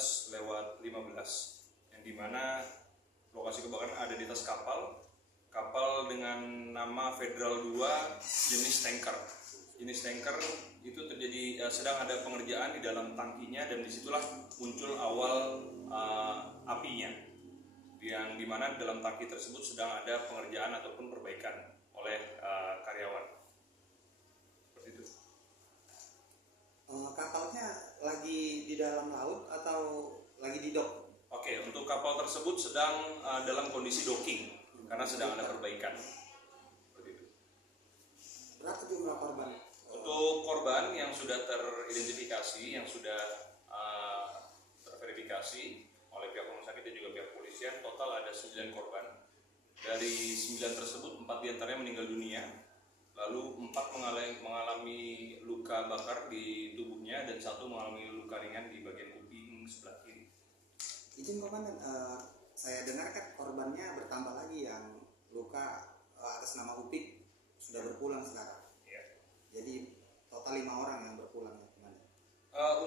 19:15 yang dimana lokasi kebakaran ada di atas kapal dengan nama Federal 2 jenis tanker. Jenis tanker itu terjadi sedang ada pengerjaan di dalam tangkinya, dan disitulah muncul awal apinya, yang dimana dalam tangki tersebut sedang ada pengerjaan ataupun perbaikan oleh karyawan. Seperti itu. Kapalnya lagi di dalam laut atau lagi di dock? Oke, untuk kapal tersebut sedang dalam kondisi docking karena sedang ada perbaikan. Seperti itu. Berapa jumlah korban? Untuk korban yang sudah teridentifikasi, yang sudah terverifikasi oleh pihak rumah sakit dan juga pihak polisian, total ada 9 korban. Dari 9 tersebut 4 diantaranya meninggal dunia, lalu 4 mengalami luka bakar di tubuhnya dan 1 mengalami luka ringan di bagian kuping sebelah kiri. Izin komandan, saya dengar kan korbannya bertambah lagi, yang luka atas nama Upik sudah berpulang sekarang. Ya. Jadi total 5 orang yang berpulang ya komandan.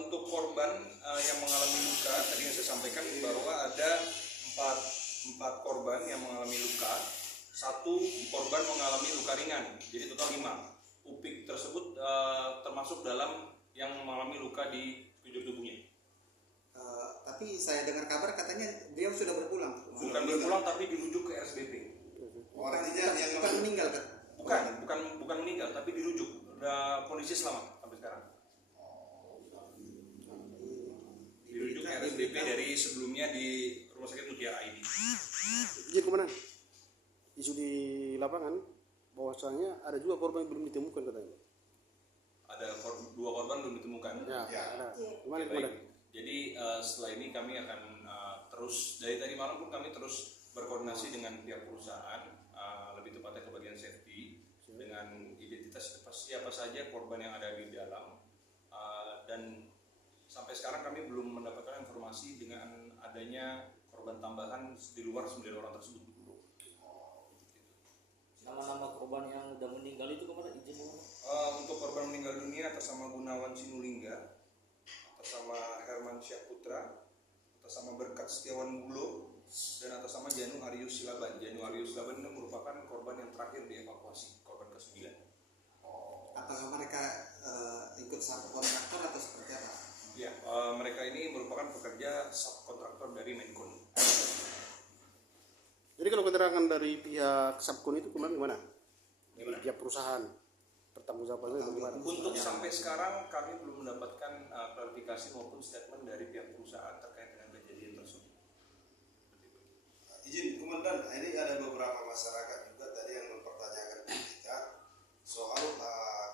Untuk korban yang mengalami luka, tadi yang saya sampaikan bahwa ada 4 korban yang mengalami luka, 1 korban mengalami luka ringan, jadi total 5. Upik tersebut termasuk dalam yang mengalami luka di sekujur tubuhnya. Tapi saya dengar kabar katanya dia sudah berpulang. Bukan berpulang, tapi dirujuk ke RSBP. Artinya yang bukan meninggal kan? Bukan meninggal, tapi dirujuk. Udah kondisi selamat sampai sekarang. Dirujuk ke RSBP dari sebelumnya di Rumah Sakit Mutiara ID. Jadi komandan, isu di lapangan bahwasanya ada juga korban yang belum ditemukan katanya. Ada 2 korban belum ditemukan. Ya. Ada. Gimana Baik. komandan? Jadi setelah ini kami akan terus, dari tadi malam pun kami terus berkoordinasi dengan pihak perusahaan, lebih tepatnya ke bagian safety, dengan identitas siapa saja korban yang ada di dalam, dan sampai sekarang kami belum mendapatkan informasi dengan adanya korban tambahan di luar 9 orang tersebut. Nama-nama korban yang sudah meninggal itu kemana izin? Untuk korban meninggal dunia atas nama Gunawan Sinulingga, atas nama Herman Syahputra, atas nama Berkat Setiawan Bulo, dan atas nama Janu Arius Silaban. Janu Arius Silaban ini merupakan korban yang terakhir dievakuasi, korban ke-9. Apakah mereka ikut subkontraktor atau seperti apa? Ya, mereka ini merupakan pekerja subkontraktor dari Menkon. Jadi kalau keterangan dari pihak Subkon itu kemarin gimana? Dari pihak perusahaan pertanggungjawabannya bagaimana? Untuk sampai sekarang kami belum mendapatkan klarifikasi maupun statement dari pihak perusahaan terkait dengan kejadian tersebut. Izin komandan, ini ada beberapa masyarakat juga tadi yang mempertanyakan ke kita soal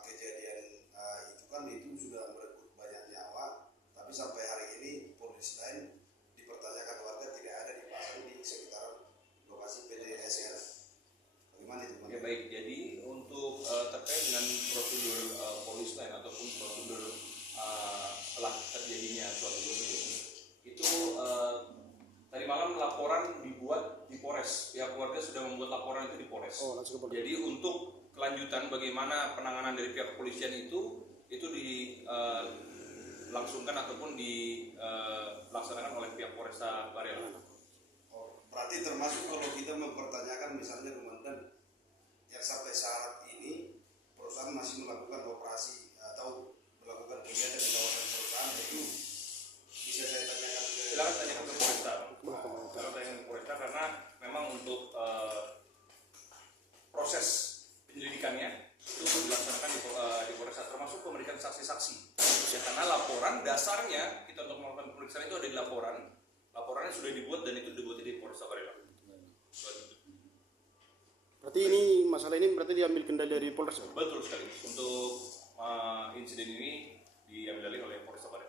kejadian itu kan itu sudah merenggut banyak nyawa, tapi sampai hari ini polisi lain dipertanyakan warga tidak ada dipasang di sekitaran lokasi PDSR. Bagaimana itu? Ya baik, jadi untuk terkait dengan prosedur polis lain ataupun prosedur setelah terjadinya suatu kejadian itu tadi malam laporan dibuat di Polres. Pihak keluarga sudah membuat laporan itu di Polres. Langsung ke Polres. Jadi untuk kelanjutan bagaimana penanganan dari pihak kepolisian itu dilangsungkan ataupun dilaksanakan oleh pihak Polresta Barelang. Berarti termasuk kalau kita mempertanyakan misalnya komandan yang sampai saat ini perusahaan masih melakukan operasi atau melakukan kegiatan di kawasan perusahaan, itu bisa saya tanyakan ke... Silakan tanyakan ke Polresta. Silakan tanyakan ke Polresta karena memang untuk proses penyelidikannya itu dilaksanakan di Polresta, termasuk pemeriksaan saksi-saksi. Ya, karena laporan dasarnya kita untuk melakukan pemeriksaan itu ada di laporan. Laporannya sudah dibuat dan itu dibuat di Polresta Barelang. Berarti ini masalah ini berarti diambil kendali dari Polres. Betul sekali. Untuk insiden ini diambil alih oleh Polresta Barelang.